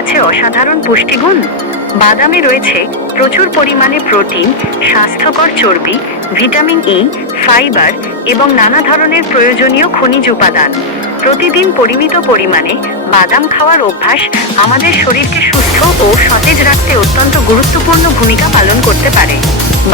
আছে অসাধারণ পুষ্টিগুণ। বাদামে রয়েছে প্রচুর পরিমাণে প্রোটিন, স্বাস্থ্যকর চর্বি, ভিটামিন ই, ফাইবার এবং নানা ধরনের প্রয়োজনীয় খনিজ উপাদান। প্রতিদিন পরিমিত পরিমাণে বাদাম খাওয়ার অভ্যাস আমাদের শরীরকে সুস্থ ও সতেজ রাখতে অত্যন্ত গুরুত্বপূর্ণ ভূমিকা পালন করতে পারে।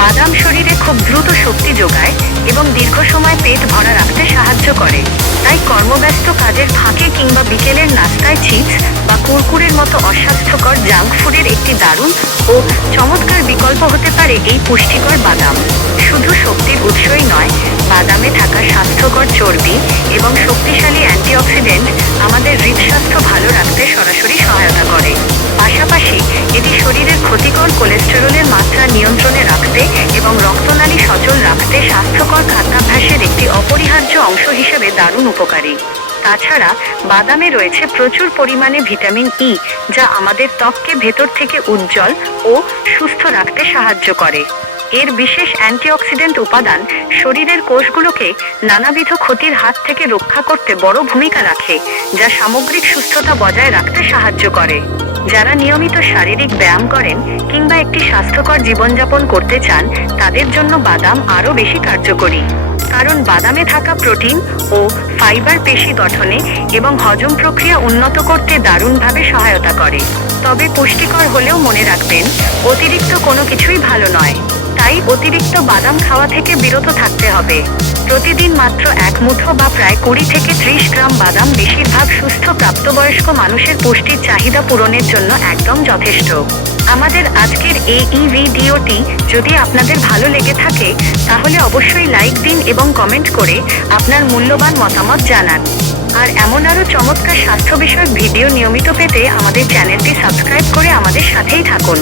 বাদাম শরীরে খুব দ্রুত শক্তি যোগায় এবং দীর্ঘ সময় পেট ভরা রাখতে সাহায্য করে। তাই কর্মব্যস্ত কাজের ফাঁকে কিংবা বিকেলের নাস্তায় চিপস বা কুরকুরের মতো অস্বাস্থ্যকর জাঙ্ক ফুডের একটি দারুণ ও চমৎকার বিকল্প হতে পারে এই পুষ্টিকর বাদাম। শুধু শক্তির উৎসই নয়, বাদামে থাকা স্বাস্থ্যকর চর্বি এবং শক্তিশালী অ্যান্টিঅক্সিডেন্ট আমাদের হৃদস্বাস্থ্য ভালো রাখতে সরাসরি সহায়তা করে। পাশাপাশি এটি শরীরের ক্ষতিকর কোলেস্টেরলের মাত্রা নিয়ন্ত্রণে রাখতে এবং রক্তনালী সচল রাখতে স্বাস্থ্যকর খাদ্যাভ্যাসের একটি অপরিহার্য অংশ হিসেবে দারুণ উপকারী। তাছাড়া বাদামে রয়েছে প্রচুর পরিমাণে ভিটামিন ই, যা আমাদের ত্বককে ভেতর থেকে উজ্জ্বল ও সুস্থ রাখতে সাহায্য করে। এর বিশেষ অ্যান্টিঅক্সিডেন্ট উপাদান শরীরের কোষগুলোকে নানাবিধ ক্ষতির হাত থেকে রক্ষা করতে বড় ভূমিকা রাখে, যা সামগ্রিক সুস্থতা বজায় রাখতে সাহায্য করে। যারা নিয়মিত শারীরিক ব্যায়াম করেন কিংবা একটি স্বাস্থ্যকর জীবনযাপন করতে চান, তাদের জন্য বাদাম আরও বেশি কার্যকরী। কারণ বাদামে থাকা প্রোটিন ও ফাইবার পেশি গঠনে এবং হজম প্রক্রিয়া উন্নত করতে দারুণভাবে সহায়তা করে। তবে পুষ্টিকর হলেও মনে রাখবেন, অতিরিক্ত কোনো কিছুই ভালো নয়। তাই অতিরিক্ত বাদাম খাওয়া থেকে বিরত থাকতে হবে। প্রতিদিন মাত্র 1 মুঠো বা প্রায় 20 থেকে 30 গ্রাম বাদাম বেশিরভাগ সুস্থ প্রাপ্তবয়স্ক মানুষের পুষ্টির চাহিদা পূরণের জন্য একদম যথেষ্ট। আমাদের আজকের এই ভিডিওটি যদি আপনাদের ভালো লেগে থাকে, তাহলে অবশ্যই লাইক দিন এবং কমেন্ট করে আপনার মূল্যবান মতামত জানান। আর এমন আরও চমৎকার স্বাস্থ্য বিষয়ক ভিডিও নিয়মিত পেতে আমাদের চ্যানেলটি সাবস্ক্রাইব করে আমাদের সাথেই থাকুন।